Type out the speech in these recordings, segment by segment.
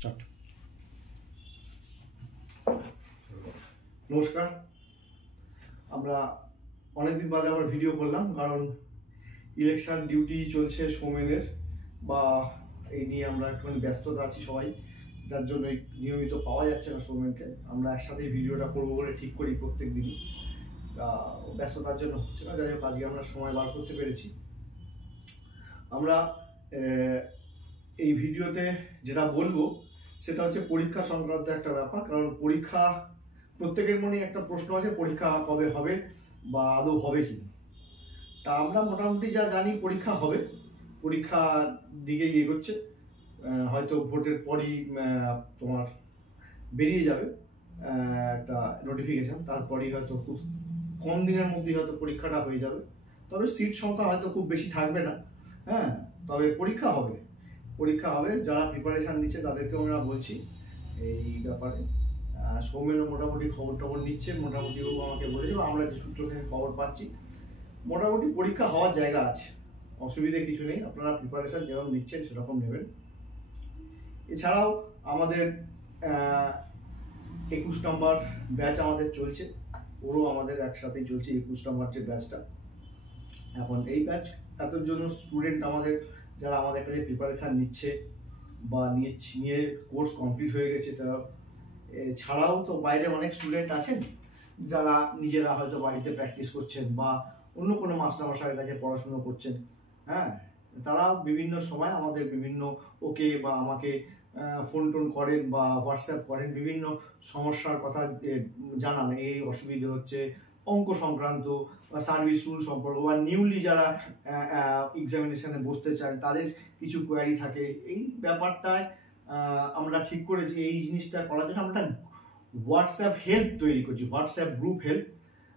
Start. নমস্কার, আমরা অনেকদিন বাদে আবার ভিডিও করলাম, কারণ ইলেকশন ডিউটি চলছে সৌমেনের, বা এই নিয়ে আমরা একটুখানি ব্যস্ততা আছি সবাই, যার জন্য নিয়মিত পাওয়া যাচ্ছে না সৌমেনকে। আমরা একসাথেই ভিডিওটা করবো বলে ঠিক করি প্রত্যেক দিনই, তা ব্যস্ততার জন্য হচ্ছে না। যাই হোক, আজকে আমরা সময় বার করতে পেরেছি। আমরা এই ভিডিওতে যেটা বলবো সেটা হচ্ছে পরীক্ষা সংক্রান্ত একটা ব্যাপার। কারণ পরীক্ষা, প্রত্যেকের মনে একটা প্রশ্ন আছে, পরীক্ষা কবে হবে বা আদৌ হবে কি। তা আমরা মোটামুটি যা জানি পরীক্ষা হবে, পরীক্ষার দিকেই এগোচ্ছে। হয়তো ভোটের পরই তোমার বেরিয়ে যাবে একটা নোটিফিকেশন, তারপরেই হয়তো খুব কম দিনের মধ্যেই হয়তো পরীক্ষাটা হয়ে যাবে। তবে সিট সংখ্যা হয়তো খুব বেশি থাকবে না, হ্যাঁ, তবে পরীক্ষা হবে। যারা প্রিপারেশান নিচ্ছে তাদেরকেও আমরা বলছি এই ব্যাপারে। সৌমেনও মোটামুটি খবর নিচ্ছে, মোটামুটি ও আমাকে বলেছে, আমরা যে সূত্র থেকে খবর পাচ্ছি মোটামুটি পরীক্ষা হওয়ার জায়গা আছে, অসুবিধে কিছু নেই। আপনারা প্রিপারেশান যেরকম নিচ্ছেন সেরকম নেবেন। এছাড়াও আমাদের 21 নম্বর ব্যাচ আমাদের চলছে, ওরও আমাদের একসাথেই চলছে 21 নম্বর যে ব্যাচটা। এখন এই ব্যাচ এতর জন্য স্টুডেন্ট আমাদের, যারা আমাদের কাছে প্রিপারেশান নিচ্ছে বা নিয়ে কোর্স কমপ্লিট হয়ে গেছে, তারা ছাড়াও তো বাইরে অনেক স্টুডেন্ট আছেন যারা নিজেরা হয়তো বাড়িতে প্র্যাকটিস করছেন বা অন্য কোনো মাস্টারমশাইয়ের কাছে পড়াশুনো করছেন। হ্যাঁ, তারাও বিভিন্ন সময় আমাদের বিভিন্ন ওকে বা আমাকে ফোন টোন করেন বা হোয়াটসঅ্যাপ করেন, বিভিন্ন সমস্যার কথা জানান। এই অসুবিধে হচ্ছে অঙ্ক সংক্রান্ত বা সার্ভিস রুল সম্পর্ক, বা নিউলি যারা এক্সামিনেশনে বসতে চান তাদের কিছু কোয়ারি থাকে। এই ব্যাপারটায় আমরা ঠিক করেছি এই জিনিসটা করার জন্য আমরা একটা হোয়াটসঅ্যাপ হেল্প তৈরি করছি, হোয়াটসঅ্যাপ গ্রুপ হেল্প।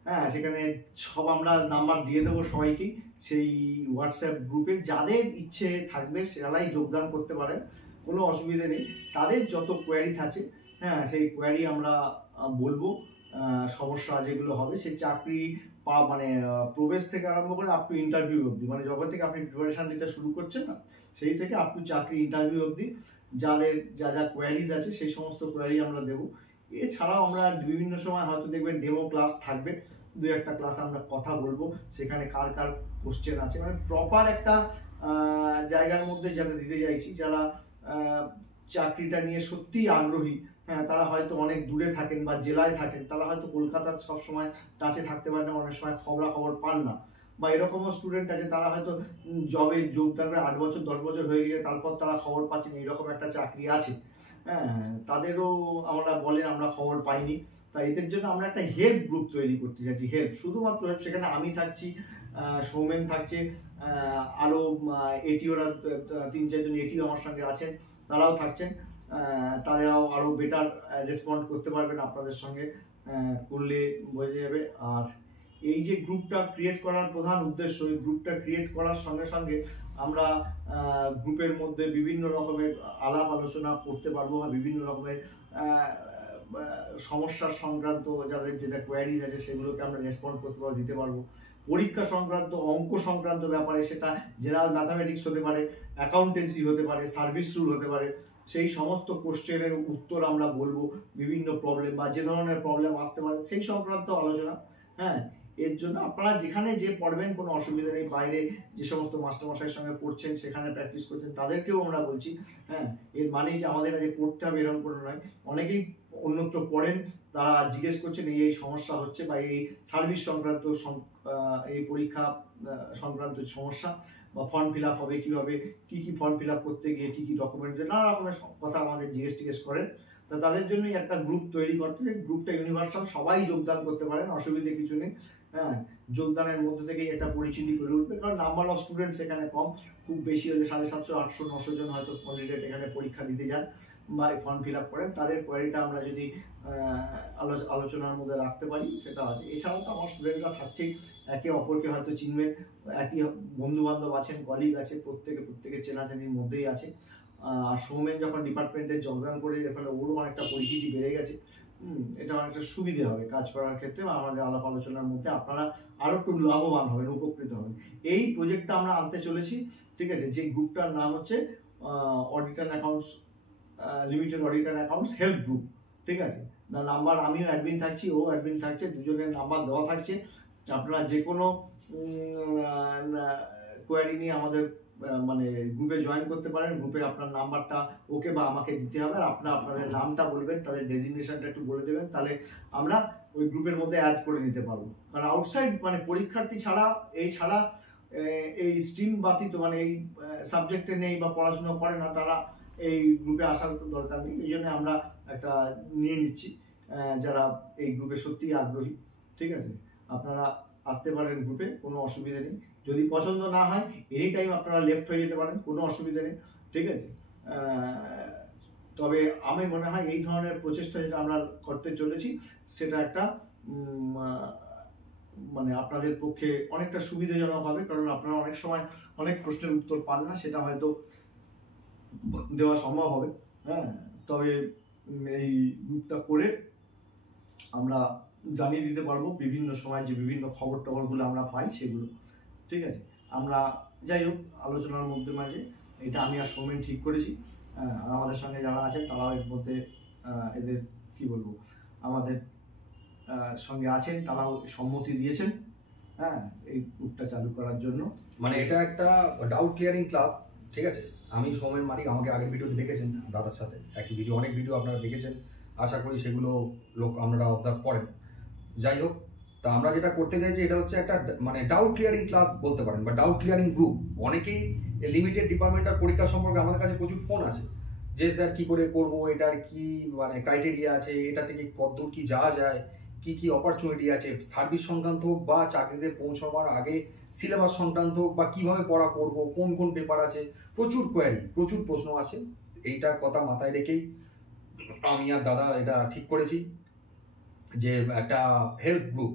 হ্যাঁ, সেখানে সব আমরা নাম্বার দিয়ে দেবো সবাইকে। সেই হোয়াটসঅ্যাপ গ্রুপে যাদের ইচ্ছে থাকবে সেরাই যোগদান করতে পারেন, কোনো অসুবিধে নেই। তাদের যত কোয়ারি থাকে, হ্যাঁ, সেই কোয়ারি আমরা বলবো। সমস্যা যেগুলো হবে, সেই চাকরি মানে প্রবেশ থেকে আরম্ভ করে আপ টু ইন্টারভিউ অবধি, মানে যখন থেকে আপনি প্রিপারেশন নিতে শুরু করছেন না, সেই থেকে আপ টু চাকরি ইন্টারভিউ অবধি যাদের যা কোয়ারিজ আছে সেই সমস্ত কোয়ারি আমরা দেবো। এছাড়াও আমরা বিভিন্ন সময় হয়তো দেখবেন ডেমো ক্লাস থাকবে, দু একটা ক্লাস আমরা কথা বলবো, সেখানে কার কার কোশ্চেন আছে, মানে প্রপার একটা জায়গার মধ্যে যারা দিতে চাইছি, যারা চাকরিটা নিয়ে সত্যিই আগ্রহী। হ্যাঁ, তারা হয়তো অনেক দূরে থাকেন বা জেলায় থাকেন, তারা হয়তো কলকাতার সবসময় টাচে থাকতে পারেন না, অনেক সময় খবর পান না। বা এরকমও স্টুডেন্ট আছে তারা হয়তো জবে যোগদান করে 8 বছর 10 বছর হয়ে গিয়ে তারপর তারা খবর পাচ্ছেন এরকম একটা চাকরি আছে। হ্যাঁ, তাদেরও আমরা বলেন আমরা খবর পাইনি। তাই এদের জন্য আমরা একটা হেল্প গ্রুপ তৈরি করতে চাইছি, হেল্প, শুধুমাত্র হেল্প। সেখানে আমি থাকছি, সৌমেন থাকছে, আরও এটিওরা 3-4 জন এটিও আমার সঙ্গে আছেন, তারাও থাকছেন। তারাও আরও বেটার রেসপন্ড করতে পারবেন আপনাদের সঙ্গে, করলে বোঝা যাবে। আর এই যে গ্রুপটা ক্রিয়েট করার প্রধান উদ্দেশ্য, এই গ্রুপটা ক্রিয়েট করার সঙ্গে সঙ্গে আমরা গ্রুপের মধ্যে বিভিন্ন রকমের আলাপ আলোচনা করতে পারবো, বা বিভিন্ন রকমের সমস্যার সংক্রান্ত যাদের যেটা কোয়ারিজ আছে সেগুলোকে আমরা রেসপন্ড করতে পারবো, দিতে পারবো। পরীক্ষা সংক্রান্ত, অঙ্ক সংক্রান্ত ব্যাপারে, সেটা জেনারেল ম্যাথামেটিক্স হতে পারে, অ্যাকাউন্টেন্সি হতে পারে, সার্ভিস রুল হতে পারে, সেই সমস্ত কোশ্চেনের উত্তর আমরা বলবো। বিভিন্ন প্রবলেম বা যে ধরনের প্রবলেম আসতে পারে সেই সংক্রান্ত আলোচনা। হ্যাঁ, এর জন্য আপনারা যেখানে যে পড়বেন কোনো অসুবিধা নেই। বাইরে যে সমস্ত মাস্টারমশাইয়ের সঙ্গে পড়ছেন, সেখানে প্র্যাকটিস করছেন, তাদেরকেও আমরা বলছি। হ্যাঁ, এর মানেই যে আমাদের কাছে পড়তে হবে এরকম করে নয়। অনেকেই অন্যত্র পড়েন, তারা জিজ্ঞেস করছেন এই সমস্যা হচ্ছে, বা এই সার্ভিস সংক্রান্ত এই পরীক্ষা সংক্রান্ত সমস্যা, বা ফর্ম ফিল আপ হবে কীভাবে, কী ফর্ম ফিল আপ করতে গিয়ে কী ডকুমেন্ট, নানা রকমের কথা আমাদের জিজ্ঞেস করেন। তা তাদের জন্যই একটা গ্রুপ তৈরি করতে, গ্রুপটা ইউনিভার্সাল, সবাই যোগদান করতে পারেন, অসুবিধে কিছু নেই। হ্যাঁ, যোগদানের মধ্যে থেকেই একটা পরিচিতি গড়ে উঠবে, কারণ নাম্বার অফ স্টুডেন্টস এখানে কম, খুব বেশি হলে 750, 800, 900 জন হয়তো ক্যান্ডিডেট এখানে পরীক্ষা দিতে যান বা ফর্ম ফিল আপ করেন। তাদের কোয়ারিটা আমরা যদি আলোচনার মধ্যে রাখতে পারি, সেটা আছে। এছাড়াও তো আমার স্টুডেন্টরা থাকছেই, একে অপরকে হয়তো চিনবেন, একই বন্ধু বান্ধব আছেন, কলিগ আছে, প্রত্যেকে চেনাচানির মধ্যেই আছে। আর সৌমেন যখন ডিপার্টমেন্টে যোগদান করে, এখানে ওরও অনেকটা পরিচিতি বেড়ে গেছে। এটা অনেকটা সুবিধে হবে কাজ করার ক্ষেত্রে, বা আমাদের আলাপ আলোচনার মধ্যে আপনারা আরো একটু লাভবান হবেন, উপকৃত হবেন। এই প্রজেক্টটা আমরা আনতে চলেছি, ঠিক আছে। যে গ্রুপটার নাম হচ্ছে audit and accounts limited audit and accounts help group, ঠিক আছে। নাম্বার আমিও অ্যাডমিন থাকছি, ও অ্যাডমিন থাকছে, দুজনের নাম্বার দেওয়া থাকছে। আপনারা যে কোনো কোয়ারি নিয়ে আমাদের মানে গ্রুপে জয়েন করতে পারেন। গ্রুপে আপনার নাম্বারটা ওকে বা আমাকে দিতে হবে, আর আপনাদের নামটা বলবেন, তাদের ডেজিগনেশনটা একটু বলে দেবেন, তাহলে আমরা ওই গ্রুপের মধ্যে অ্যাড করে নিতে পারবো। কারণ আউটসাইড মানে পরীক্ষার্থী ছাড়া এই স্ট্রিম ব্যতীত মানে এই সাবজেক্টে নেই বা পড়াশোনা করে না, তারা এই গ্রুপে আসার দরকার নেই। এই জন্য আমরা একটা নিয়ে নিচ্ছি যারা এই গ্রুপে সত্যিই আগ্রহী, ঠিক আছে। আপনারা আসতে পারেন গ্রুপে, কোনো অসুবিধা নেই। যদি পছন্দ না হয় এনি টাইম আপনারা লেফট হয়ে যেতে পারেন, কোনো অসুবিধা নেই, ঠিক আছে। তবে আমি মনে হয় এই ধরনের প্রচেষ্টা যেটা আমরা করতে চলেছি সেটা একটা মানে আপনাদের পক্ষে অনেকটা সুবিধাজনক হবে, কারণ আপনারা অনেক সময় অনেক প্রশ্নের উত্তর পান না, সেটা হয়তো দেওয়া সম্ভব হবে। হ্যাঁ, তবে এই গ্রুপটা করে আমরা জানিয়ে দিতে পারবো বিভিন্ন সময় যে বিভিন্ন খবর টবরগুলো আমরা পাই সেগুলো, ঠিক আছে। আমরা যাই হোক আলোচনার মধ্যে মাঝে এটা আমি আর সৌমেন ঠিক করেছি। আর আমাদের সঙ্গে যারা আছেন তারাও এর মধ্যে এদের কি বলবো আমাদের সঙ্গে আছেন, তারাও সম্মতি দিয়েছেন হ্যাঁ এই গ্রুপটা চালু করার জন্য। মানে এটা একটা ডাউট ক্লিয়ারিং ক্লাস, ঠিক আছে। আমি সৌমেন মালিক, আমাকে আগের ভিডিওতে দেখেছেন দাদার সাথে একই ভিডিও, অনেক ভিডিও আপনারা দেখেছেন, আশা করি সেগুলো লোক আপনারা অবজার্ভ করেন। যাই হোক, তা আমরা যেটা করতে চাইছি এটা হচ্ছে একটা মানে ডাউট ক্লিয়ারিং ক্লাস বলতে পারেন বা ডাউট ক্লিয়ারিং গ্রুপ। অনেকেই লিমিটেড ডিপার্টমেন্টাল পরীক্ষা সম্পর্কে আমাদের কাছে প্রচুর ফোন আছে যে স্যার কি করে করব, এটার কি মানে ক্রাইটেরিয়া আছে, এটা থেকে কতদূর কি যাওয়া যায়, কি কি অপরচুনিটি আছে, সার্ভিস সংক্রান্ত হোক বা চাকরিতে পৌঁছাবার আগে সিলেবাস সংক্রান্ত হোক বা কিভাবে পড়া করব, কোন কোন পেপার আছে, প্রচুর কোয়ারি, প্রচুর প্রশ্ন আছে। এইটার কথা মাথায় রেখেই আমি আর দাদা এটা ঠিক করেছি যে একটা help group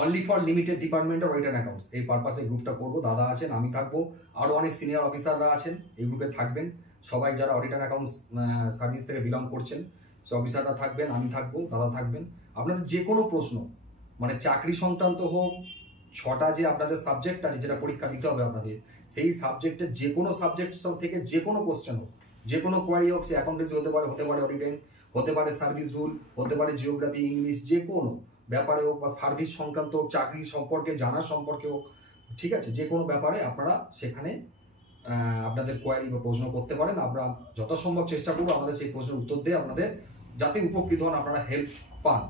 only for limited department of audit and accounts, এই পারপাসে গ্রুপটা করবো। দাদা আছেন, আমি থাকবো, আরও অনেক সিনিয়র অফিসাররা আছেন এই গ্রুপে থাকবেন। সবাই যারা অডিট অ্যান্ড অ্যাকাউন্টস সার্ভিস থেকে বিলং করছেন সে অফিসাররা থাকবেন, আমি থাকবো, দাদা থাকবেন। আপনাদের যে কোনো প্রশ্ন মানে চাকরি সংক্রান্ত হোক, 6টা যে আপনাদের সাবজেক্ট আছে যেটা পরীক্ষা দিতে হবে আপনাদের, সেই সাবজেক্টের যে কোনো সাবজেক্ট থেকে যে কোনো কোশ্চেন হোক, যে কোনো কোয়ারি হোক, সে অ্যাকাউন্টেন্সি হতে পারে, অডিটিং হতে পারে, সার্ভিস রুল হতে পারে, জিওগ্রাফি, ইংলিশ, যে কোনো ব্যাপারে হোক বা সার্ভিস সংক্রান্ত হোক, চাকরি সম্পর্কে জানার সম্পর্কে হোক, ঠিক আছে, যে কোনো ব্যাপারে আপনারা সেখানে আপনাদের কোয়ারি বা প্রশ্ন করতে পারেন। আমরা যথাসম্ভব চেষ্টা করবো আমাদের সেই প্রশ্নের উত্তর দিয়ে আপনাদের যাতে উপকৃত হন, আপনারা হেল্প পান,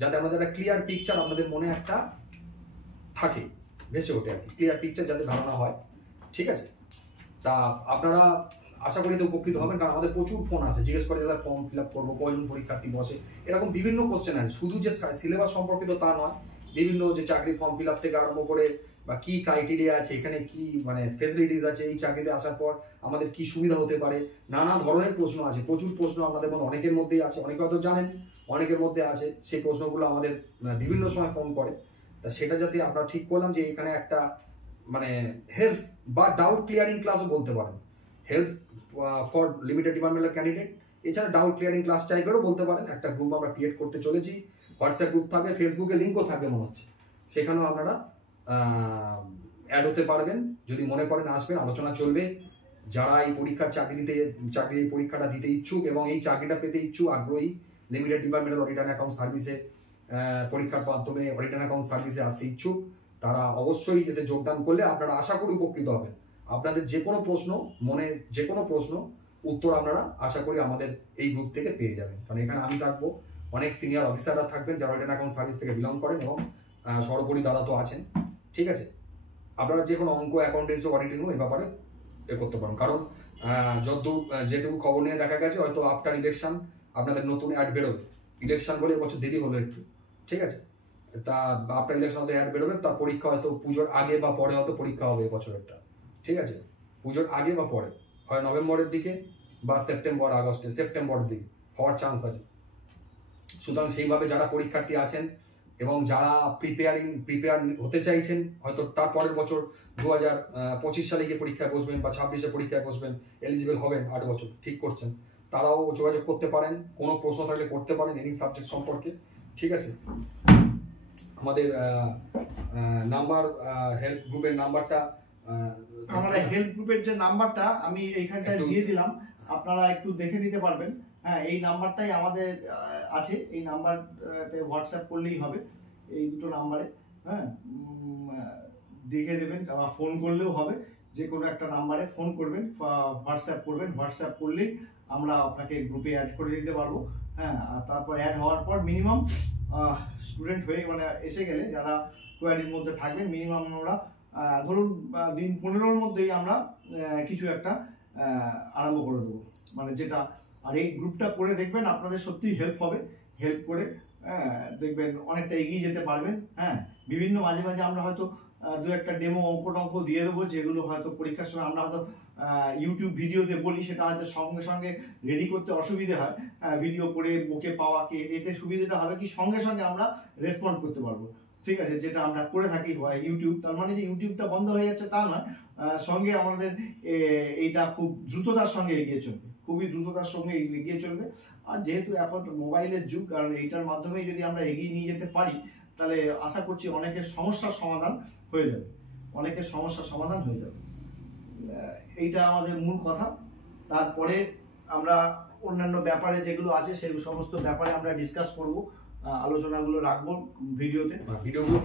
যাতে আমাদের একটা ক্লিয়ার পিকচার আপনাদের মনে একটা থাকে, ভেসে ওঠে আর কি, ক্লিয়ার পিকচার যাতে ধারণা হয়, ঠিক আছে। তা আপনারা আশা করি তো উপকৃত হবেন, কারণ আমাদের প্রচুর ফোন আছে, জিজ্ঞেস করে যারা ফর্ম ফিল আপ করবো, কয়জন পরীক্ষার্থী বসে, এরকম বিভিন্ন কোশ্চেন আছে। শুধু যে সিলেবাস সম্পর্কিত তা নয়, বিভিন্ন যে চাকরি ফর্ম ফিল আপ থেকে আরম্ভ করে বা কি ক্রাইটেরিয়া আছে, এখানে কি মানে ফেসিলিটিস আছে, এই চাকরিতে আসার পর আমাদের কি সুবিধা হতে পারে, নানা ধরনের প্রশ্ন আছে, প্রচুর প্রশ্ন আপনাদের মধ্যে অনেকের মধ্যেই আছে, অনেকে হয়তো জানেন, অনেকের মধ্যে আছে, সেই প্রশ্নগুলো আমাদের বিভিন্ন সময় ফোন করে। তা সেটা যাতে আমরা ঠিক করলাম যে এখানে একটা মানে হেল্প বা ডাউট ক্লিয়ারিং ক্লাসও বলতে পারেন, help for limited departmental candidate, এছাড়া ডাউট ক্লিয়ারিং ক্লাস টাইপেরও বলতে পারেন। একটা গ্রুপ আমরা ক্রিয়েট করতে চলেছি, হোয়াটসঅ্যাপ গ্রুপ থাকবে, ফেসবুকে লিঙ্কও থাকবে মনে হচ্ছে, সেখানেও আপনারা অ্যাড হতে পারবেন। যদি মনে করেন আসবেন, আলোচনা চলবে। যারা এই চাকরির পরীক্ষাটা দিতে ইচ্ছুক এবং এই চাকরিটা পেতে ইচ্ছুক, আগ্রহী, limited departmental audit and account সার্ভিসে পরীক্ষার মাধ্যমে অডিট অ্যান্ড অ্যাকাউন্ট সার্ভিসে আসতে ইচ্ছুক, তারা অবশ্যই এতে যোগদান করলে আপনারা আশা করি উপকৃত হবেন। আপনাদের যে কোনো প্রশ্ন উত্তর আপনারা আশা করি আমাদের এই গ্রুপ থেকে পেয়ে যাবেন, কারণ এখানে আমি থাকবো, অনেক সিনিয়র অফিসাররা থাকবেন যারা অডিট অ্যাকাউন্ট সার্ভিস থেকে বিলং করেন, এবং সর্বোপরি দাদা তো আছেন, ঠিক আছে। আপনারা যে কোনো অঙ্ক, অ্যাকাউন্টেন্সি, অডিটিংও এই ব্যাপারে করতে পারেন, কারণ যেটুকু খবর নিয়ে দেখা গেছে হয়তো আফটার ইলেকশন আপনাদের নতুন অ্যাড বেরোবে। ইলেকশন বলে এবছর দেরি হলো একটু, ঠিক আছে। তা আফটার ইলেকশন হয়তো অ্যাড বেরোবে, তার পরীক্ষা হয়তো পুজোর আগে বা পরে হয়তো পরীক্ষা হবে এবছরেরটা, ঠিক আছে। পুজোর আগে বা পরে, হয় নভেম্বরের দিকে বা সেপ্টেম্বরের দিকে হওয়ার চান্স আছে। সুতরাং সেইভাবে যারা পরীক্ষার্থী আছেন এবং যারা প্রিপেয়ার হতে চাইছেন, হয়তো তার পরের বছর 2025 সালে গিয়ে পরীক্ষায় বসবেন বা 26-এ পরীক্ষায় বসবেন, এলিজিবল হবেন, 8 বছর ঠিক করছেন, তারাও যোগাযোগ করতে পারেন, কোনো প্রশ্ন থাকলে করতে পারেন এনি সাবজেক্ট সম্পর্কে, ঠিক আছে। আমাদের নাম্বার, হেল্প গ্রুপের নাম্বারটা, আমাদের হেল্প গ্রুপের যে নাম্বারটা আমি এইখানটায় দিয়ে দিলাম, আপনারা একটু দেখে নিতে পারবেন। হ্যাঁ, এই নাম্বারটাই আমাদের আছে, এই নাম্বারতে হোয়াটসঅ্যাপ করলেই হবে, এই দুটো নাম্বারে। হ্যাঁ, দেখে দেবেন, ফোন করলেও হবে, যে কোনো একটা নাম্বারে ফোন করবেন, হোয়াটসঅ্যাপ করবেন, হোয়াটসঅ্যাপ করলেই আমরা আপনাকে গ্রুপে অ্যাড করে দিতে পারবো। হ্যাঁ, আর তারপর অ্যাড হওয়ার পর মিনিমাম স্টুডেন্ট হয়ে মানে এসে গেলে যারা কোয়ারির মধ্যে থাকবেন, মিনিমাম আমরা ধরুন দিন 15-র মধ্যেই আমরা কিছু একটা আরম্ভ করে দেবো, মানে যেটা। আর এই গ্রুপটা করে দেখবেন আপনাদের সত্যিই হেল্প হবে, হেল্প করে দেখবেন অনেকটা এগিয়ে যেতে পারবেন। হ্যাঁ, বিভিন্ন মাঝে মাঝে আমরা হয়তো দু একটা ডেমো অঙ্ক দিয়ে দেবো, যেগুলো হয়তো পরীক্ষার সময় আমরা হয়তো ইউটিউব ভিডিওতে বলি, সেটা হয়তো সঙ্গে সঙ্গে রেডি করতে অসুবিধে হয়, ভিডিও করে বুকে পাওয়াকে, এতে সুবিধাটা হবে কি সঙ্গে সঙ্গে আমরা রেসপন্ড করতে পারবো। ঠিক আছে, যেটা আমরা করে থাকি ইউটিউব, তার মানে যে ইউটিউবটা বন্ধ হয়ে যাচ্ছে তা নয়, সঙ্গে আমাদের এইটা খুব দ্রুততার সঙ্গে এগিয়ে চলবে, খুবই দ্রুততার সঙ্গে এগিয়ে চলবে। আর যেহেতু এখন মোবাইলের যুগ, কারণ এইটার মাধ্যমেই যদি আমরা এগিয়ে নিয়ে যেতে পারি, তাহলে আশা করছি অনেকের সমস্যার সমাধান হয়ে যাবে, অনেকের সমস্যার সমাধান হয়ে যাবে। এইটা আমাদের মূল কথা। তারপরে আমরা অন্যান্য ব্যাপারে যেগুলো আছে সেই সমস্ত ব্যাপারে আমরা ডিসকাস করব, আলোচনাগুলো রাখবো ভিডিওতে, ভিডিওগুলো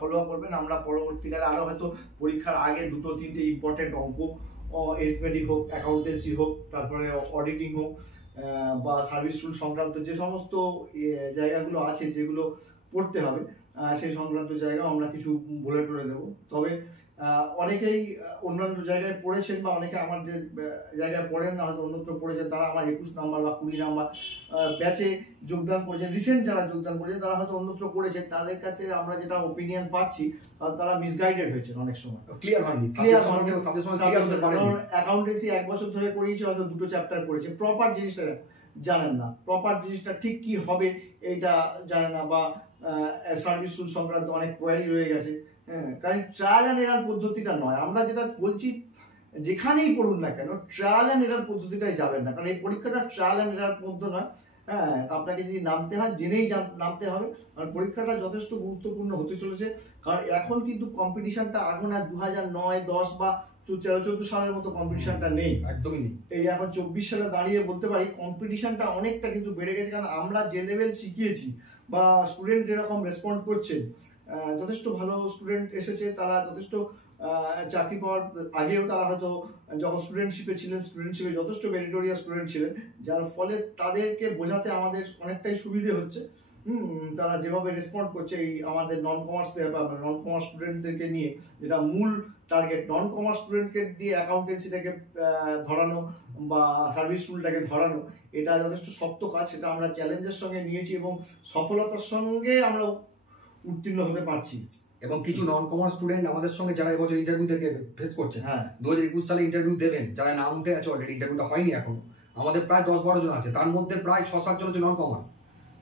ফলো করবেন। আমরা পরবর্তীকালে আরো হয়তো পরীক্ষার আগে 2-3টে ইম্পর্টেন্ট অঙ্ক, এরিথমেটিক হোক, অ্যাকাউন্টেন্সি হোক, তারপরে অডিটিং হোক, বা সার্ভিস রুল সংক্রান্ত যে সমস্ত জায়গাগুলো আছে যেগুলো পড়তে হবে, সেই সংক্রান্ত জায়গা আমরা কিছু বলে টলে দেবো। তবে অনেকেই অন্যান্য জায়গায় পড়েছেন বা অনেকে আমাদের জায়গায় পড়েন না, হয়তো অন্যত্র পড়েছেন, তারা আমার 21 নাম্বার বা 20 নাম্বার ব্যাচে যোগদান করেছেন, রিসেন্ট যারা যোগদান করেছেন তারা হয়তো অন্যত্র করেছেন, তাদের কাছে আমরা যেটা ওপিনিয়ন পাচ্ছি তারা মিসগাইডেড হয়েছেন, অনেক সময় ক্লিয়ার হয়নি। অ্যাকাউন্টেন্সি 1 বছর ধরে করিয়েছে, হয়তো 2টো চ্যাপ্টার করেছে, প্রপার জিনিসটা জানেন না, প্রপার জিনিসটা ঠিক কি হবে এইটা জানেন না, বা সার্ভিস রুল সংক্রান্ত অনেক কোয়ারি রয়ে গেছে। হ্যাঁ, কারণ ট্রায়াল অ্যান্ড এরার পদ্ধতিটা নয়, আমরা যেটা বলছি যেখানেই পড়ুন না কেন ট্রায়াল অ্যান্ড এরার পদ্ধতিটাই যাবেন না, কারণ এই পরীক্ষাটা ট্রায়াল অ্যান্ড এরার মধ্যে নয়। হ্যাঁ, আপনাকে যদি নামতে হয় জেনেই নামতে হবে, কারণ পরীক্ষাটা যথেষ্ট গুরুত্বপূর্ণ হতে চলেছে। কারণ এখন কিন্তু কম্পিটিশনটা আগুন, আর 2009, 10 বা 13-14 সালের মতো কম্পিটিশনটা নেই, একদমই নেই। এই এখন 24 সালে দাঁড়িয়ে বলতে পারি কম্পিটিশনটা অনেকটা কিন্তু বেড়ে গেছে, কারণ আমরা যে লেভেল শিখিয়েছি বা স্টুডেন্ট যেরকম রেসপন্ড করছে, যথেষ্ট ভালো স্টুডেন্ট এসেছে, তারা যথেষ্ট চাকরি পাওয়ার আগেও তারা হয়তো যখন স্টুডেন্টশিপে ছিলেন, স্টুডেন্টশিপে যথেষ্ট মেরিটোরিয়াস স্টুডেন্ট ছিলেন, যার ফলে তাদেরকে বোঝাতে আমাদের অনেকটাই সুবিধে হচ্ছে। তারা যেভাবে রেসপন্ড করছে এই আমাদের নন কমার্স স্টুডেন্টদেরকে নিয়ে, যেটা মূল টার্গেট, নন কমার্স স্টুডেন্টকে দিয়ে অ্যাকাউন্টেন্সিটাকে ধরানো বা সার্ভিস রুলটাকে ধরানো, এটা যথেষ্ট শক্ত কাজ, সেটা আমরা চ্যালেঞ্জের সঙ্গে নিয়েছি এবং সফলতার সঙ্গে আমরা উত্তীর্ণ হতে পারছি। এবং কিছু নন কমার্স স্টুডেন্ট আমাদের সঙ্গে যারা এবছর ইন্টারভিউ থেকে ফেস করছে, 2021 সালে ইন্টারভিউ দেবেন, যারা নাম উঠে আছে অলরেডি, ইন্টারভিউটা হয়নি এখনো, আমাদের প্রায় 10-12 জন আছে, তার মধ্যে প্রায় 6-7 জন হচ্ছে নন কমার্স।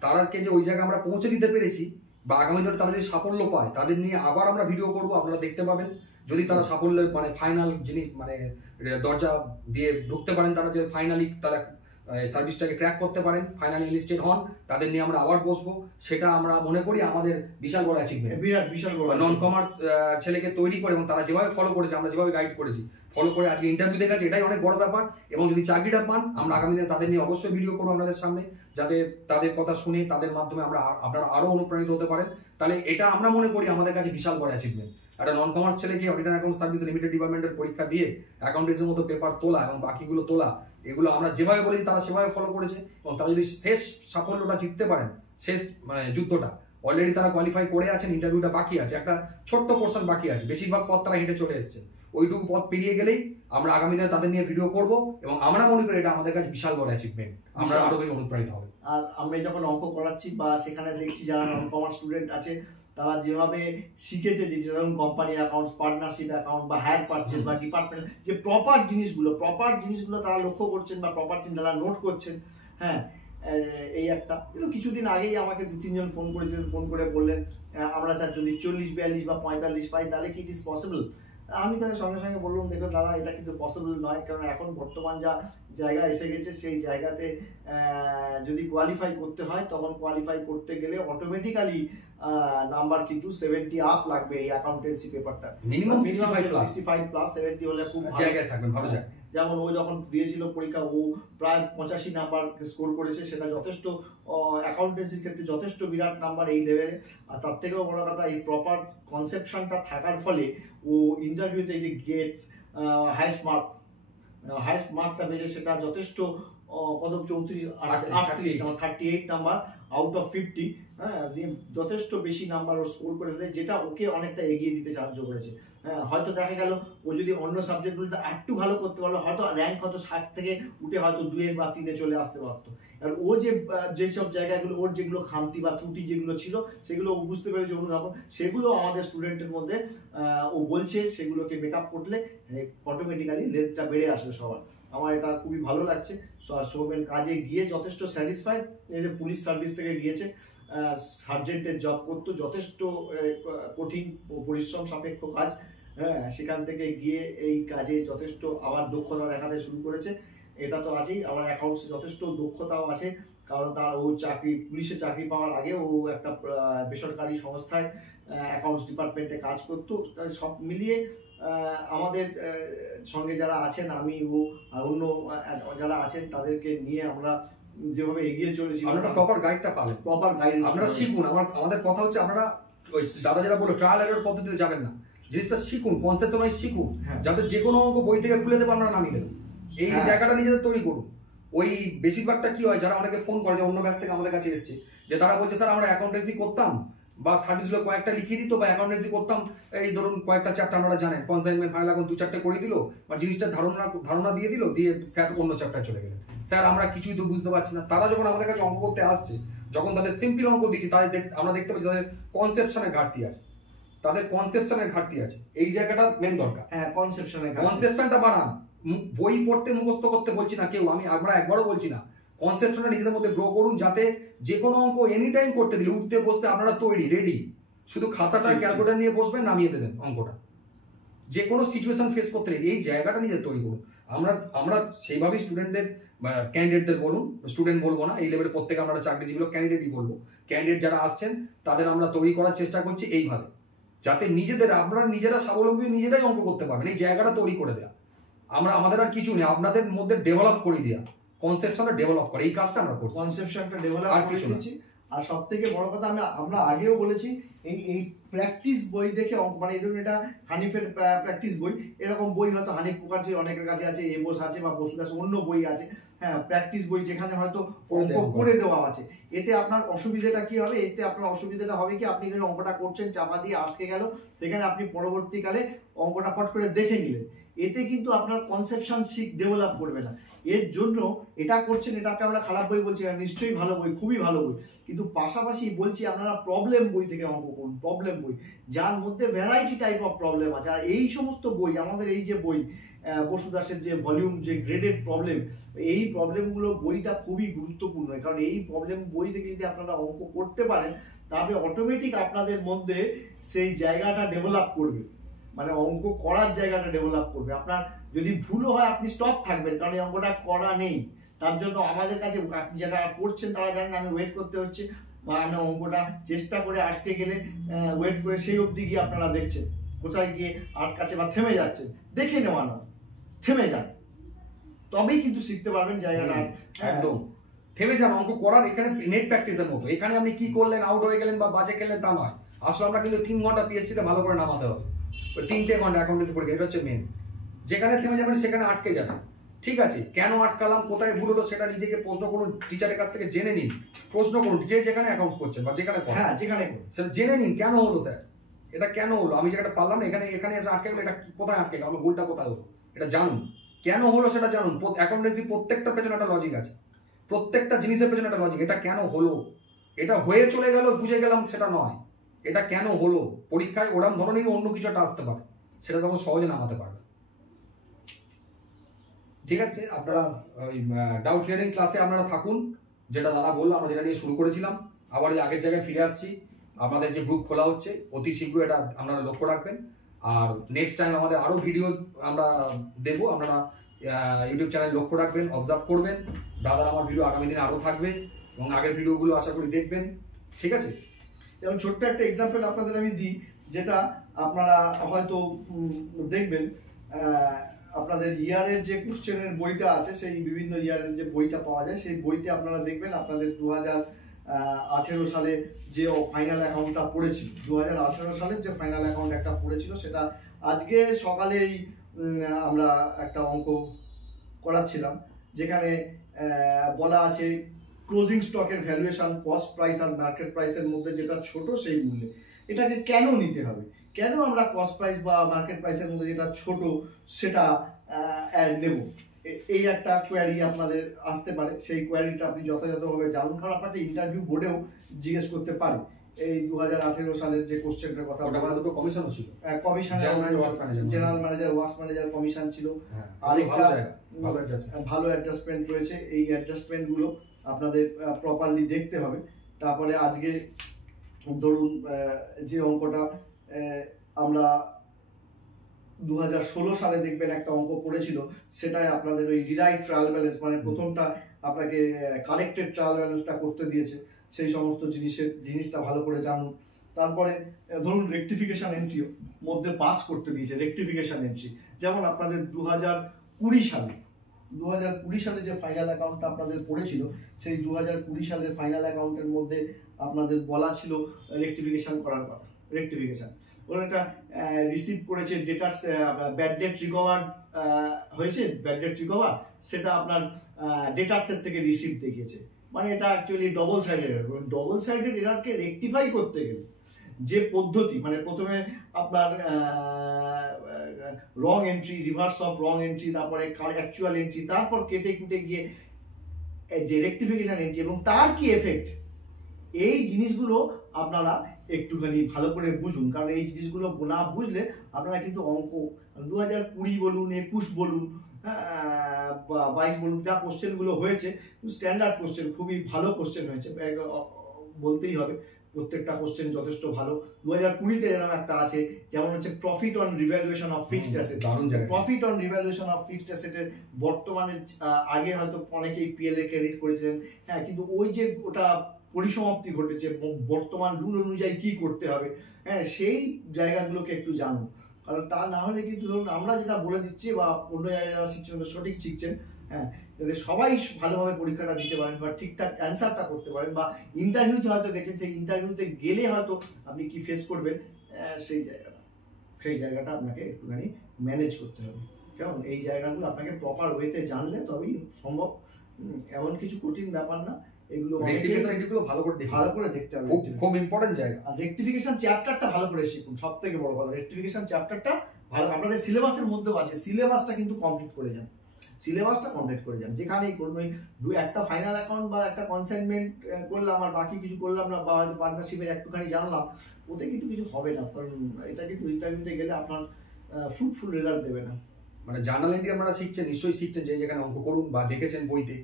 তাদেরকে যে ওই জায়গায় আমরা পৌঁছে দিতে পেরেছি বা আগামী দিনে তারা যদি সাফল্য পায়, তাদের নিয়ে আবার আমরা ভিডিও করবো, আপনারা দেখতে পাবেন। যদি তারা সাফল্য মানে ফাইনাল জিনিস মানে দরজা দিয়ে ঢুকতে পারেন, তারা যে ফাইনালি তারা সার্ভিসটাকে ক্র্যাক করতে পারেন, ফাইনালি এনলিস্টেড হন, তাদের নিয়ে আমরা আবার বসবো, সেটা আমরা মনে করি আমাদের বিশাল বড় অ্যাচিভমেন্ট। বিশাল বড় নন কমার্স ছেলেকে তৈরি করে এবং তারা যেভাবে ফলো করেছে, আমরা যেভাবে গাইড করেছি, ফলো করে আজকে ইন্টারভিউ দেখে গেছে, এটাই অনেক বড় ব্যাপার। এবং যদি চাকরিটা পান, আমরা আগামী দিনে তাদের নিয়ে অবশ্যই ভিডিও করবো আপনাদের সামনে, যাতে তাদের কথা শুনে তাদের মাধ্যমে আপনারা আরো অনুপ্রাণিত হতে পারেন। তাহলে এটা আমরা মনে করি আমাদের কাছে বিশাল বড় অ্যাচিভমেন্ট। একটা নন কমার্স ছেলেকে অডিটর অ্যাকাউন্ট সার্ভিস লিমিটেড ডিপার্টমেন্টের পরীক্ষা দিয়ে অ্যাকাউন্টেন্সির মতো পেপার তোলা এবং বাকিগুলো তোলা, এগুলো আমরা যেভাবে বলি তারা সেভাবে ফলো করেছে, এবং তারা যদি শেষ সাফল্যটা জিততে পারেন, শেষ মানে যুদ্ধটা অলরেডি তারা কোয়ালিফাই করে আছেন, ইন্টারভিউটা বাকি আছে, একটা ছোট্ট পোর্শন বাকি আছে, বেশিরভাগ পথ তারা হেঁটে চলে এসেছে। ওইটুকু পথ পেরিয়ে গেলেই আমরা আগামী দিনে তাদের নিয়ে ভিডিও করব এবং আমরা মনে করি এটা আমাদের কাছে বিশাল বড় অ্যাচিভমেন্ট, আমরা আরো বেশি অনুপ্রাণিত হবে। আর আমরা যখন অঙ্ক করাচ্ছি বা সেখানে দেখছি যারা নন কমার্স স্টুডেন্ট আছে, তারা যেভাবে শিখেছে জিনিস, যেমন কোম্পানি অ্যাকাউন্টস, পার্টনারশিপ অ্যাকাউন্ট বা হায়ার পারচেজ বা ডিপার্টমেন্ট, যে প্রপার জিনিসগুলো তারা লক্ষ্য করছেন বা প্রপার তারা নোট করছেন। হ্যাঁ, এই একটা কিছুদিন আগেই আমাকে 2-3 জন ফোন করেছিলেন, ফোন করে বললেন আমরা স্যার যদি 40, 42 বা 45 পাই তাহলে কি ইট ইজ পসিবল। আমি তাদের সঙ্গে সঙ্গে বললাম, দেখো দাদা, এটা কিন্তু পসিবল নয়, কারণ এখন বর্তমান যা জায়গা এসে গেছে, সেই জায়গাতে যদি কোয়ালিফাই করতে হয়, তখন কোয়ালিফাই করতে গেলে অটোমেটিক্যালি নাম্বার কিন্তু 70 আপ লাগবে। এই অ্যাকাউন্টেন্সি পেপারটা মিনিমাম 65 প্লাস 70 হলে খুব জায়গায় থাকবেন, ভালো জায়গায়। যেমন ও যখন দিয়েছিল পরীক্ষা ও প্রায় 85 নাম্বার স্কোর করেছে, সেটা যথেষ্ট অ্যাকাউন্টেন্সির ক্ষেত্রে যথেষ্ট বিরাট নাম্বার এই লেভেলে। আর তার থেকেও বড় কথা এই প্রপার কনসেপশনটা থাকার ফলে ও ইন্টারভিউতে যে গেটস হাইস্ট মার্কটা পেয়েছে, সেটা যথেষ্ট কত 38 নাম্বার আউট অফ 50, হ্যাঁ, যথেষ্ট বেশি নাম্বার ও স্কোর করে ফেলে, যেটা ওকে অনেকটা এগিয়ে দিতে সাহায্য করেছে। হ্যাঁ, হয়তো দেখা গেল ও যদি অন্য সাবজেক্টগুলোতে একটু ভালো করতে পারলো, হয়তো র্যাঙ্ক হয়তো 7 থেকে উঠে হয়তো 2 বা 3 চলে আসতে পারতো। আর ও যেসব জায়গাগুলো ওর যেগুলো খামতি বা ত্রুটি যেগুলো ছিল সেগুলো ও বুঝতে পেরেছে, অনুধাবন সেগুলো আমাদের স্টুডেন্টের মধ্যে ও বলছে, সেগুলোকে মেকআপ করলে অটোমেটিক্যালি লেন্থটা বেড়ে আসবে সবার। আমার এটা খুবই ভালো লাগছে। সৌমেন কাজে গিয়ে যথেষ্ট স্যাটিসফাইড, এই যে পুলিশ সার্ভিস থেকে গিয়েছে, সার্জেন্টের জব করতো, যথেষ্ট কঠিন পরিশ্রম সাপেক্ষ কাজ, হ্যাঁ, সেখান থেকে গিয়ে এই কাজে যথেষ্ট আবার দক্ষতা দেখাতে শুরু করেছে। এটা তো আছেই, আবার অ্যাকাউন্টসে যথেষ্ট দক্ষতাও আছে, কারণ তার ও পুলিশে চাকরি পাওয়ার আগে ও একটা বেসরকারি সংস্থায় অ্যাকাউন্টস ডিপার্টমেন্টে কাজ করতো। সব মিলিয়ে আমাদের সঙ্গে যারা আছেন, আমি ও আর অন্য যারা আছেন, তাদেরকে নিয়ে আমরা যেভাবে এগিয়ে চলেছি, আপনারা প্রপার গাইডটা পাবেন, প্রপার গাইড আপনারা শিখুন। আমাদের কথা হচ্ছে আপনারা ওই দাদা যারা বললো ট্রায়াল এরর পদ্ধতিতে যাবেন না, জিনিসটা শিখুন, কনসেপ্ট ওয়াইজ শিখুন, যাতে যে কোনো অঙ্ক বই থেকে খুলে দেবো আপনারা নামিয়ে দেবেন, এই জায়গাটা নিজেদের তৈরি করুন। ওই বেশিরভাগটা কি হয়, যারা অনেকে ফোন করে যে অন্য ব্যাচ থেকে আমাদের কাছে এসছে, যে তারা বলছে স্যার আমরা অ্যাকাউন্টেন্সি করতাম বা সার্ভিসগুলো কয়েকটা লিখিয়ে দিত বা অ্যাকাউন্টেন্সি করতাম, এই ধরুন কয়েকটা চ্যাপ্টার আপনারা জানেন, কনসাইনমেন্ট ফাইনাল এখন 2-4টে করে দিল বা জিনিসটা ধারণা দিয়ে দিল, দিয়ে স্যার অন্য চ্যাপ্টার চলে গেলেন, স্যার আমরা কিছুই তো বুঝতে পারছি না। তারা যখন আমাদের কাছে অঙ্ক করতে আসছে, যখন তাদের সিম্পল অঙ্ক দিচ্ছি, তাদের আমরা দেখতে পাচ্ছি তাদের কনসেপশনের ঘাটতি আছে, এই জায়গাটা মেন দরকার। হ্যাঁ, কনসেপশনটা বাড়ান, বই পড়তে মুখস্থ করতে বলছি না কেউ, আমরা একবারও বলছি না, কনসেপশনটা নিজেদের মধ্যে গ্রো করুন, যাতে যে কোনো অঙ্ক এনি টাইম করতে দিলে উঠতে বসতে আপনারা তৈরি রেডি, শুধু খাতাটা ক্যালকুলেটর নিয়ে বসবেন, নামিয়ে দেবেন অঙ্কটা, যে কোনো সিচুয়েশন ফেস করতে রেডি, এই জায়গাটা নিজে তৈরি করুন। আমরা সেইভাবেই স্টুডেন্টদের ক্যান্ডিডেটদের বলুন, স্টুডেন্ট বলবো না, এই লেভেলে প্রত্যেকে আমরা চাকরিজীবী ক্যান্ডিডেটই বলবো, ক্যান্ডিডেট যারা আসছেন তাদের আমরা তৈরি করার চেষ্টা করছি এইভাবে, যাতে আপনারা নিজেরা স্বাবলম্বী নিজেরাই অঙ্ক করতে পারবেন, এই জায়গাটা তৈরি করে দেওয়া। আমাদের আর কিছু নেই, আপনাদের মধ্যে ডেভেলপ করে দেওয়া, কনসেপশনটা ডেভেলপ করে, এই কাজটা আমরা করছি, কনসেপশনটা ডেভেলপ আর কিছু না। আর সব থেকে বড় কথা, আমরা আগেও বলেছি, এই প্র্যাকটিস বই দেখে মানে এই ধরুন এটা হানিফের প্র্যাকটিস বই, এরকম বই হয়তো হানিফ মুখার্জির অনেকের কাছে আছে, এবস আছে বা বসুর কাছে অন্য বই আছে, হ্যাঁ, প্র্যাকটিস বই যেখানে হয়তো অঙ্ক করে দেওয়া আছে। এতে আপনার অসুবিধাটা কি হবে? এতে আপনার অসুবিধাটা হবে কি, আপনি ধরুন অঙ্কটা করছেন, চাপা দিয়ে আটকে গেল, সেখানে আপনি পরবর্তীকালে অঙ্কটা ফট করে দেখে নিলেন, এতে কিন্তু আপনার কনসেপশন ডেভেলপ করবে না। এর জন্য এটা করছেন, এটাকে আমরা খারাপ বই বলছি না, নিশ্চয়ই ভালো বই, খুবই ভালো বই, কিন্তু পাশাপাশি বলছি আপনারা প্রবলেম বই থেকে অঙ্ক করুন, প্রবলেম বই যার মধ্যে ভ্যারাইটি টাইপ অফ প্রবলেম আছে। আর এই সমস্ত বই, আমাদের এই যে বই বসু দাসের যে ভলিউম, যে গ্রেডেড প্রবলেম, এই প্রবলেমগুলো বইটা খুবই গুরুত্বপূর্ণ, কারণ এই প্রবলেম বই থেকে যদি আপনারা অঙ্ক করতে পারেন, তবে অটোমেটিক আপনাদের মধ্যে সেই জায়গাটা ডেভেলপ করবে, মানে অঙ্ক করার জায়গাটা ডেভেলপ করবে। আপনার যদি ভুলও হয় আপনি স্টপ থাকবেন, কারণ এই অঙ্কটা করা নেই, তার জন্য আমাদের কাছে আপনি যারা পড়ছেন তারা জানেন আমি ওয়েট করতে হচ্ছে, বা আমরা অঙ্কটা চেষ্টা করে আটকে গেলে ওয়েট করে সেই অবধি গিয়ে আপনারা দেখছেন কোথায় গিয়ে আটকাচ্ছে বা থেমে যাচ্ছেন, দেখে নেওয়া নয়, থেমে যান, তবেই কিন্তু শিখতে পারবেন জায়গাটা। একদম থেমে যান, অঙ্ক করার এখানে নেট প্র্যাকটিসের মতো, এখানে আপনি কি করলেন, আউট হয়ে গেলেন বা বাজে খেললেন তা নয়, আসলে আমরা কিন্তু 3 ঘন্টা পিএসসিতে ভালো করে নামাতে হবে, ওই 3টে ঘন্টা অ্যাকাউন্টেন্সি পরীক্ষা, এটা হচ্ছে মেন। যেখানে থেমে যাবেন সেখানে আটকে যাবেন, ঠিক আছে, কেন আটকালাম, কোথায় ভুল হলো, সেটা নিজেকে প্রশ্ন করুন, টিচারের কাছ থেকে জেনে নিন, প্রশ্ন করুন, যেখানে অ্যাকাউন্টস করছেন বা যেখানে সেটা জেনে নিন, কেন হলো স্যার, এটা কেন হলো, আমি জায়গাটা পারলাম না, এখানে এসে আটকে গেলো, এটা কোথায় আটকে গেল, আমার ভুলটা কোথায় হলো, এটা জানুন, কেন হলো সেটা জানুন। অ্যাকাউন্টেন্সি প্রত্যেকটা পেছনে একটা লজিক আছে, প্রত্যেকটা জিনিসের পেছনে একটা লজিক, এটা কেন হলো, এটা হয়ে চলে গেল বুঝে গেলাম সেটা নয়, এটা কেন হলো, পরীক্ষায় ওরম ধরনেরই অন্য কিছু একটা আসতে পারে, সেটা তখন সহজে নামাতে পারবে। ঠিক আছে, আপনারা ওই ডাউট ক্লিয়ারিং ক্লাসে আপনারা থাকুন, যেটা দাদা বললো, আমরা যেটা দিয়ে শুরু করেছিলাম, আবার ওই আগের জায়গায় ফিরে আসছি। আপনাদের যে গ্রুপ খোলা হচ্ছে অতি শীঘ্র, এটা আপনারা লক্ষ্য রাখবেন। আর নেক্সট টাইম আমাদের আরও ভিডিও আমরা দেবো, আপনারা ইউটিউব চ্যানেল লক্ষ্য রাখবেন, অবজার্ভ করবেন। দাদার আমার ভিডিও আগামী দিনে আরও থাকবে এবং আগের ভিডিওগুলো আশা করি দেখবেন, ঠিক আছে। এবং ছোট্ট একটা এক্সাম্পল আপনাদের আমি দিই, যেটা আপনারা হয়তো দেখবেন, আপনাদের ইয়ারের যে কোশ্চেনের বইটা আছে, সেই বিভিন্ন ইয়ারের যে বইটা পাওয়া যায়, সেই বইতে আপনারা দেখবেন আপনাদের 2018 সালে যে ফাইনাল অ্যাকাউন্টটা পড়েছিল, 2018 সালের যে ফাইনাল অ্যাকাউন্ট একটা পড়েছিল, সেটা আজকে সকালেই আমরা একটা অঙ্ক করাচ্ছিলাম, যেখানে বলা আছে ক্লোজিং স্টকের ভ্যালুয়েশন কস্ট প্রাইস আর মার্কেট প্রাইসের মধ্যে যেটা ছোট সেই মূল্যে। এটাকে কেন নিতে হবে, কেন আমরা কস্ট প্রাইস বা মার্কেট প্রাইসের মধ্যে যেটা ছোট সেটা নেব, এই একটা কোয়ারি আপনাদের আসতে পারে। সেই কোয়ারিটা আপনি যথাযথভাবে জানুন, কারণ আপনাকে ইন্টারভিউ বোর্ডেও জিজ্ঞেস করতে পারে। এই 2018 সালের যে কোশ্চেনটার কথা, কমিশন ছিল, general manager, works manager commission ছিল, আর একটা ভালো অ্যাডজাস্টমেন্ট রয়েছে। এই অ্যাডজাস্টমেন্ট গুলো আপনাদের প্রপারলি দেখতে হবে। তারপরে আজকে ধরুন যে অঙ্কটা আমরা 2016 সালে দেখবেন একটা অঙ্ক পড়েছিল, সেটাই আপনাদের ওই রিরাইট ট্রায়াল ব্যালেন্স, মানে প্রথমটা আপনাকে কারেক্টেড ট্রায়াল ব্যালেন্সটা করতে দিয়েছে, সেই সমস্ত জিনিসটা ভালো করে জানুন। তারপরে ধরুন রেকটিফিকেশন এন্ট্রি মধ্যে পাস করতে দিয়েছে, রেকটিফিকেশন এন্ট্রি, যেমন আপনাদের 2020 সালে যে ফাইনাল অ্যাকাউন্টটা আপনাদের পড়েছিল, সেই 2020 সালের ফাইনাল অ্যাকাউন্টের মধ্যে আপনাদের বলা ছিল রেকটিফিকেশন করার কথা। রেকটিফিকেশন ওটা রিসিভ করেছে, ডেটার ব্যাড ডেট রিকভার হয়েছে, ব্যাড ডেট রিকভার সেটা আপনার ডেটার্সের থেকে রিসিভ দেখিয়েছে, মানে এটা actually double sided error. Double sided এররকে রেকটিফাই করতে গেলে যে পদ্ধতি, মানে প্রথমে আপনার wrong entry, reverse of wrong entry, তারপরে অ্যাকচুয়াল এন্ট্রি, তারপর কেটে কুটে গিয়ে যে রেকটিফিকেশন এন্ট্রি এবং তার কি এফেক্ট, এই জিনিসগুলো আপনারা একটুখানি ভালো করে বুঝুন। কারণ এই জিনিসগুলো না বুঝলে আপনারা কিন্তু অঙ্ক 2020 বলুন, 21 বলুন, 22 বলুন, যা কোশ্চেনগুলো হয়েছে স্ট্যান্ডার্ড কোশ্চেন, খুবই ভালো কোশ্চেন হয়েছে বলতেই হবে। প্রত্যেকটা কোশ্চেন যথেষ্ট ভালো। 2020-তে যেরকম একটা আছে, যেমন হচ্ছে profit on revaluation of fixed asset. Profit on revaluation of fixed অ্যাসেটের বর্তমানে, আগে হয়তো অনেকেই পিএলএ ক্রেডিট করেছিলেন, হ্যাঁ, কিন্তু ওই যে ওটা পরিসমাপ্তি ঘটেছে, বর্তমান রুল অনুযায়ী কি করতে হবে, হ্যাঁ, সেই জায়গাগুলোকে একটু জানুন। কারণ তা না হলে কিন্তু ধরুন আমরা যেটা বলে দিচ্ছি বা অন্য জায়গায় যারা শিখছেন সঠিক শিখছেন, হ্যাঁ, যাতে সবাই ভালোভাবে পরীক্ষাটা দিতে পারেন বা ঠিকঠাক অ্যান্সারটা করতে পারেন, বা ইন্টারভিউতে হয়তো গেছেন, সেই ইন্টারভিউতে গেলে হয়তো আপনি কি ফেস করবেন, সেই জায়গাটা আপনাকে একটুখানি ম্যানেজ করতে হবে। কারণ এই জায়গাগুলো আপনাকে প্রপার ওয়েতে জানলে তবেই সম্ভব। এমন কিছু কঠিন ব্যাপার না, এগুলো ভালো করে দেখতে হবে, খুব ইম্পর্টেন্ট জায়গা। আর রেকটিফিকেশন চ্যাপ্টারটা ভালো করে শিখুন, সবথেকে বড় কথা রেকটিফিকেশন চ্যাপ্টারটা ভালো, আপনাদের সিলেবাসের মধ্যেও আছে, সিলেবাসটা কিন্তু কমপ্লিট করে যান, সিলেবাসটা কমপ্লিট করে যান। যেখানেই করুন, ওই একটা ফাইনাল অ্যাকাউন্ট বা একটা কনসাইনমেন্ট করলাম আর বাকি কিছু করলাম না, বা হয়তো পার্টনারশিপের একটুখানি জানলাম, ওতে কিন্তু কিছু হবে না। কারণ এটা কিন্তু ইন্টারভিউতে গেলে আপনার ফ্রুটফুল রেজাল্ট দেবে না। মানে জার্নাল এন্ট্রি আপনারা শিখছেন, নিশ্চয়ই শিখছেন, যে যেখানে অঙ্ক করুন বা দেখেছেন বইতে,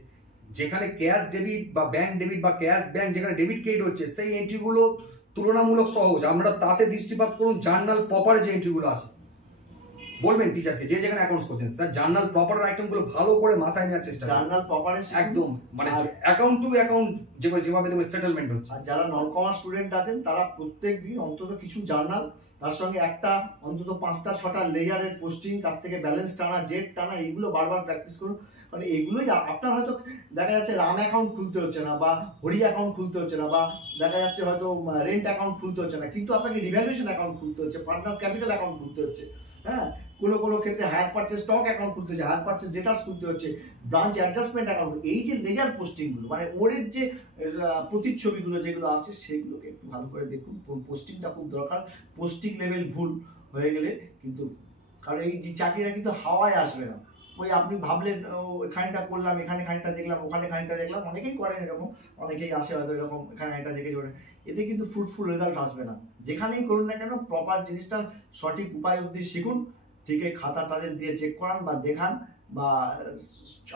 যেখানে ক্যাশ ডেবিট বা ব্যাংক ডেবিট বা ক্যাশ ব্যাংক যেখানে ডেবিট ক্রেডিট হচ্ছে, সেই এন্ট্রিগুলো তুলনামূলক সহজ। আমরা তাতে দৃষ্টিপাত করুন। জার্নাল প্রপারে যে এন্ট্রিগুলো আছে, বলবেন টিচারকে যে যেখানে অ্যাকাউন্টস করছেন, স্যার জার্নাল প্রপার আইটেমগুলো ভালো করে মাথায় নেওয়ার চেষ্টা করুন। জার্নাল প্রপারে একদম, মানে অ্যাকাউন্ট টু অ্যাকাউন্ট যেভাবে দেখবেন সেটেলমেন্ট হচ্ছে। আর যারা নন কমার্স স্টুডেন্ট আছেন, তারা প্রত্যেক দিন অন্তত কিছু জার্নাল, তার সঙ্গে একটা অন্তত 5টা-6টা লেয়ারের পোস্টিং, তার থেকে ব্যালেন্স টানা, জেড টানা, এইগুলো বারবার প্র্যাকটিস করুন। কারণ এগুলোই আপনার হয়তো দেখা যাচ্ছে রাম অ্যাকাউন্ট খুলতে হচ্ছে না, বা হরি অ্যাকাউন্ট খুলতে হচ্ছে না, বা দেখা যাচ্ছে হয়তো রেন্ট অ্যাকাউন্ট খুলতে হচ্ছে না, কিন্তু আপনাকে রিভ্যালুয়েশন অ্যাকাউন্ট খুলতে হচ্ছে, পার্টনার্স ক্যাপিটাল অ্যাকাউন্ট খুলতে হচ্ছে, হ্যাঁ, কোনো ক্ষেত্রে হায়ার পারচেজ স্টক অ্যাকাউন্ট খুলতে হচ্ছে, হায়ার পারচেজ ডেটাস খুলতে হচ্ছে, ব্রাঞ্চ অ্যাডজাস্টমেন্ট অ্যাকাউন্ট। এই যে লেজার পোস্টিংগুলো, মানে ওরের যে প্রতিচ্ছবিগুলো যেগুলো আসছে, সেগুলোকে একটু ভালো করে দেখুন। পোস্টিংটা খুব দরকার। পোস্টিং লেভেল ভুল হয়ে গেলে কিন্তু, কারণ এই যে চাকরিটা কিন্তু হাওয়ায় আসবে না। ওই আপনি ভাবলেন এখানটা করলাম, এখানে খানিকটা দেখলাম, ওখানে খানিকটা দেখলাম, অনেকেই করেন এরকম, অনেকেই আসে হয়তো এরকম, এখানে খানিকটা দেখে চলে, এতে কিন্তু ফ্রুটফুল রেজাল্ট আসবে না। যেখানেই করুন না কেন, প্রপার জিনিসটা সঠিক উপায় অবধি শিখুন। ঠিক আছে, খাতা তাদের দিয়ে চেক করান বা দেখান, বা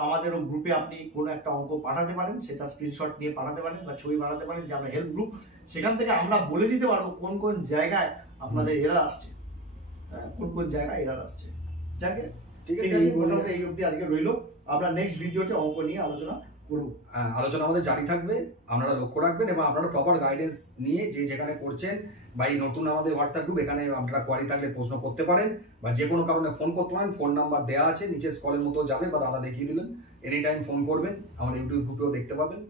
আমাদেরও গ্রুপে আপনি কোনো একটা অঙ্ক পাঠাতে পারেন, সেটা স্ক্রিনশট নিয়ে পাঠাতে পারেন বা ছবি পাঠাতে পারেন, যে আমরা হেল্প গ্রুপ, সেখান থেকে আমরা বলে দিতে পারবো কোন কোন জায়গায় আপনাদের এরার আসছে, কোন জায়গায় এরার আসছে। যাকে ঠিক আছে, এই অবধি আজকে রইল। আমরা নেক্সট ভিডিওতে অঙ্ক নিয়ে আলোচনা করব। আলোচনা আমাদের জারি থাকবে, আপনারা লক্ষ্য রাখবেন এবং আপনারা প্রপার গাইডেন্স নিয়ে যে যেখানে করছেন বা এই নতুন আমাদের হোয়াটসঅ্যাপ গ্রুপ, এখানে আপনারা কোয়ারি থাকলে প্রশ্ন করতে পারেন বা যে কোনো কারণে ফোন করতে পারেন। ফোন নাম্বার দেওয়া আছে নিচে স্কলের মতো যাবে বা দাদা দেখিয়ে দিলেন, এনি টাইম ফোন করবেন, আমাদের ইউটিউব গ্রুপেও দেখতে পাবেন।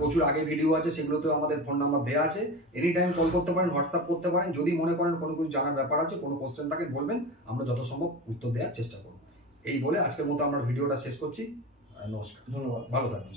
প্রচুর আগে ভিডিও আছে, সেগুলোতেও আমাদের ফোন নাম্বার দেওয়া আছে, এনি টাইম কল করতে পারেন, হোয়াটসঅ্যাপ করতে পারেন। যদি মনে করেন কোনো কিছু জানার ব্যাপার আছে, কোনো কোশ্চেন থাকে বলবেন, আমরা যত সম্ভব উত্তর দেওয়ার চেষ্টা করব। এই বলে আজকের মতো আমরা ভিডিওটা শেষ করছি। নমস্কার, ধন্যবাদ, ভালো থাকবেন।